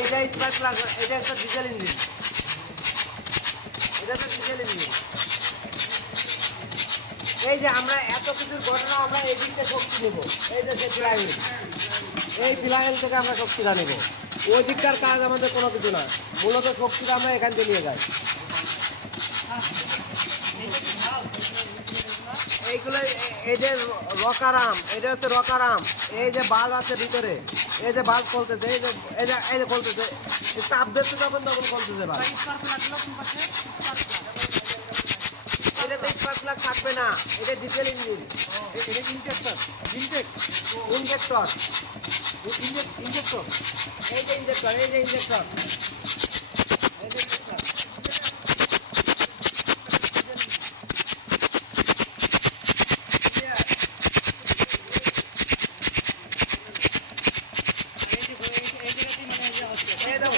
এটা spark plug, এটা একটা ডিজেল ইঞ্জিন, এটা তো ডিজেল ইঞ্জিন। এই যে আমরা এত কিছুর ঘটনা আমরা এই দিক থেকে শক্তি নেব, এই যে ফ্লাইহুইল, এই ফ্লাইহুইল থেকে আমরা শক্তিটা নেব। ওই দিককার কাজ আমাদের কোনো কিছু না, মূলত শক্তিটা আমরা এখান থেকে নিয়ে যাই। এইগুলো এই যে রকারাম, এটা হচ্ছে রকারাম। এই যে বাল্ব আছে ভিতরে, এই যে বাল্ব খুলতেছে, এই যে খুলতেছে, চাপ দিচ্ছে তখন খুলতেছে বাল্ব। এটাতে স্পার্ক প্লাগ থাকবে না, এটা ডিজেল ইঞ্জিন। এটা ইনজেক্টর, ইনজেক্টর, ইনজেক্টর, এই যে ইনজেক্টর, এই যে ইনজেক্টর, এই যে ইনজেক্টর।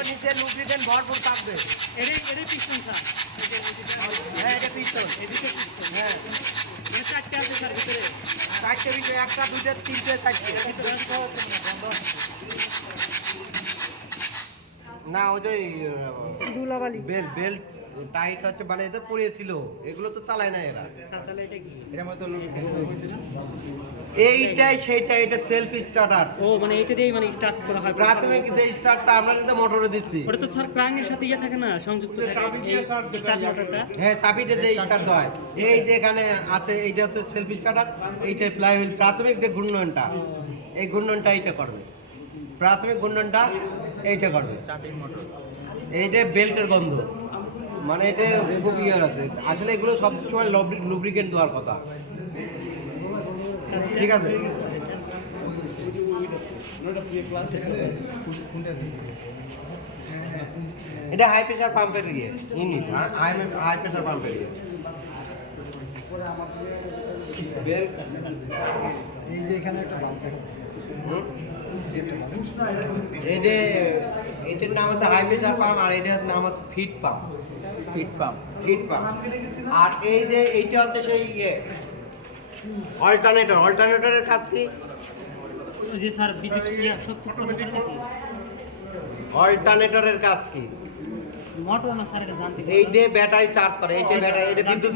নিচে লুব্রিকেন্ট ভরপুর থাকবে। এটাই পিস্টন স্যার। হ্যাঁ, এটা পিস্টন। হ্যাঁ, চারটে আছে স্যার ভিতরে। চারটে ভিতরে, একটা, দুইটা, তিনটে, চারটে। না, ওই যে ধুলাবালি বেল্ট টাইট হচ্ছে, মানে এতে পড়েছিল, এগুলো তো চালায় না এরা। তাহলে এটা কি? এইটাই সেইটাই, এটা সেলফ স্টার্টার। ও মানে এটা দিয়েই মানে স্টার্ট করা হয়। প্রাথমিক যে স্টার্টটা আমরা যদি মোটরে দিচ্ছি, ওটা তো স্যার ক্রাঙ্কের সাথে ইয়ে থাকে না, সংযুক্ত থাকে এই স্টার্ট মোটরটা। হ্যাঁ, চাবিটা যে স্টার্ট হয়, এই যে এখানে আছে, এইটা হচ্ছে সেলফ স্টার্টার, এইটাই ফ্লাইহুইল। প্রাথমিক যে ঘূর্ণনটা, এই ঘূর্ণনটা এইটা করবে, প্রাথমিক ঘূর্ণনটা এইটা করবে। এইটা বেল্টের গন্ধ, মানে এটা খুব ইয়ার আছে। আসলে এগুলো সবসময় লুব্রিকেন্ট দেওয়ার কথা, ঠিক আছে। এটা হাই প্রেসার পাম্পের ইয়ে ইউনিট, হাই প্রেসার পাম্পের ইয়ে। এই যে এখানে একটা বাল্ব দেখা যাচ্ছে, এটার নাম হচ্ছে হাই প্রেসার পাম্প, আর এটার নাম হচ্ছে ফিট পাম্প। আর এই যে এইটা হচ্ছে সেই ইয়ে অল্টারনেটরের কাজ কি? ওই যে স্যার বিদ্যুৎ ইয়া শক্তি উৎপন্ন করে নাকি? অল্টারনেটরের কাজ কি? মোটর না স্যার, এটা জানতে এই যে ব্যাটারি চার্জ করে, এইটা ব্যাটারি, এটা বিদ্যুৎ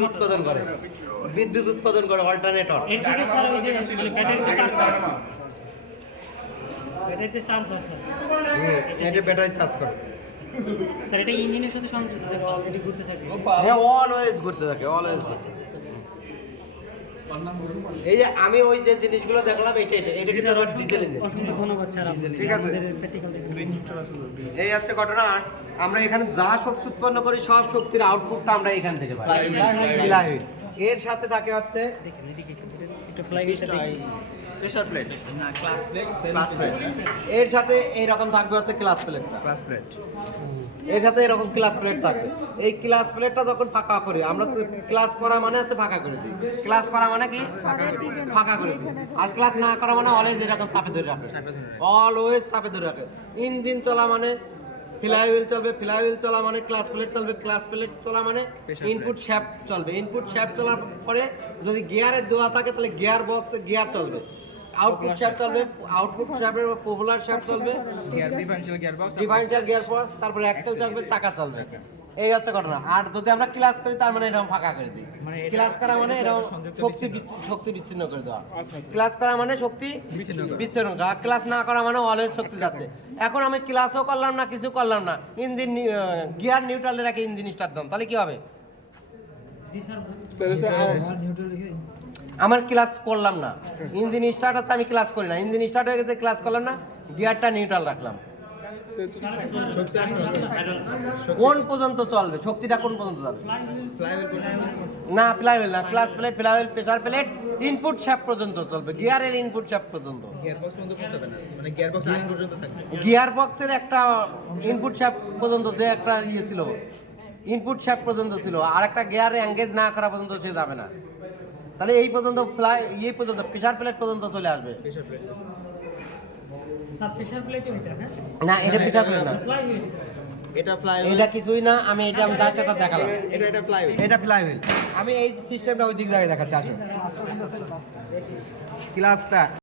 উৎপাদন করে অল্টারনেটর। এর থেকে স্যার ওই যে ব্যাটারিতে চার্জ হয়, ব্যাটারিতে চার্জ হয় স্যার। এটা ব্যাটারি চার্জ করে। স্যার এটা ইঞ্জিনের সাথে সংযুক্ত থাকে, অলরেডি ঘুরতে থাকে। হ্যাঁ, অলওয়েজ ঘুরতে থাকে, অলওয়েজ ঘুরতে থাকে। এই যে আমি ওই যে জিনিসগুলো দেখলাম, এটা কিন্তু আবার ডিজেল ইঞ্জিন। অসংখ্য ধন্যবাদ স্যার, ঠিক আছে। আমাদের প্র্যাকটিক্যাল এই হচ্ছে ঘটনা। আমরা এখানে যা শক্তি উৎপন্ন করি, সব শক্তির আউটপুটটা আমরা এখান থেকে পাই। ফ্লাইহুইল। এর সাথে থাকে হচ্ছে দেখেন এদিকে একটু ফ্লাইহুইলটা দেখি। Pressure plate, class plate. এর সাথে এইরকম থাকবে হচ্ছে ক্লাস প্লেটটা, এর সাথে এরকম ক্লাস প্লেট থাকবে। এই ক্লাস প্লেটটা যখন ফাঁকা করি আমরা, ক্লাস করা মানে হচ্ছে ফাঁকা করে দিই। ক্লাস করা মানে কি? ফাঁকা করে দিই। আর ক্লাস না করা মানে অলওয়েজ এরকম চাপে ধরে রাখে, অলওয়েজ চাপে ধরে রাখে। ইঞ্জিন চলা মানে ফ্লাইহুইল চলবে, ফ্লাইহুইল চলা মানে ক্লাস প্লেট চলবে, ক্লাস প্লেট চলা মানে ইনপুট শ্যাফট চলবে, ইনপুট শ্যাফট চলার পরে যদি গিয়ারের দেওয়া থাকে তাহলে গিয়ার বক্সে গিয়ার চলবে, আউটপুট শ্যাফট চলবে, আউটপুট শ্যাফটের পপুলার শ্যাফট চলবে, ডিফারেনশিয়াল গিয়ার বক্স, তারপরে অ্যাক্সেল চলবে, চাকা চলবে। এই হচ্ছে ঘটনা। আর যদি আমরা ক্লাস করি তার মানে এরকম ফাঁকা করে দিই। ক্লাস করা মানে এরকম শক্তি বিচ্ছিন্ন করে দেওয়া। ক্লাস করা মানে শক্তি বিচ্ছিন্ন করা, ক্লাস না করা মানে অলওয়েজ শক্তি যাচ্ছে। এখন আমি ক্লাসও করলাম না, কিছু করলাম না, ইঞ্জিন গিয়ার নিউট্রালে রাখে ইঞ্জিন স্টার্ট দাম, তাহলে কি হবে? জি স্যার, আমার ক্লাস করলাম না, ইঞ্জিন স্টার্ট আছে, আমি ক্লাস করি না, ইঞ্জিন স্টার্ট হয়ে গেছে, ক্লাস করলাম না, গিয়ারটা নিউট্রাল রাখলাম। কোন পর্যন্ত চলবে? শক্তিটা কোন পর্যন্ত যাবে? না, ফ্লাইহুইল না, class plate, flywheel, pressure plate, input shaft পর্যন্ত চলবে, গিয়ারের ইনপুট শ্যাফট পর্যন্ত। গিয়ার বক্সের একটা ইনপুট শ্যাফট পর্যন্ত, যে একটা ইয়ে ছিল, ইনপুট শ্যাফট পর্যন্ত ছিল, আর একটা গিয়ারে এঙ্গেজ না করা পর্যন্ত সে যাবে না। তাহলে এই পর্যন্ত পর্যন্ত প্রেসার প্লেট পর্যন্ত চলে আসবে। স্যার প্রেসার প্লেটও এটা না? না, এটা প্রেসার প্লেট না, ফ্লাইহুইল। এটা কিছুই না। আমি এটা যার সাথে দেখালাম, এটা ফ্লাইহুইল। আমি এই সিস্টেমটা ওই দিক জায়গায় দেখাচ্ছি, আসো ক্লাসটা।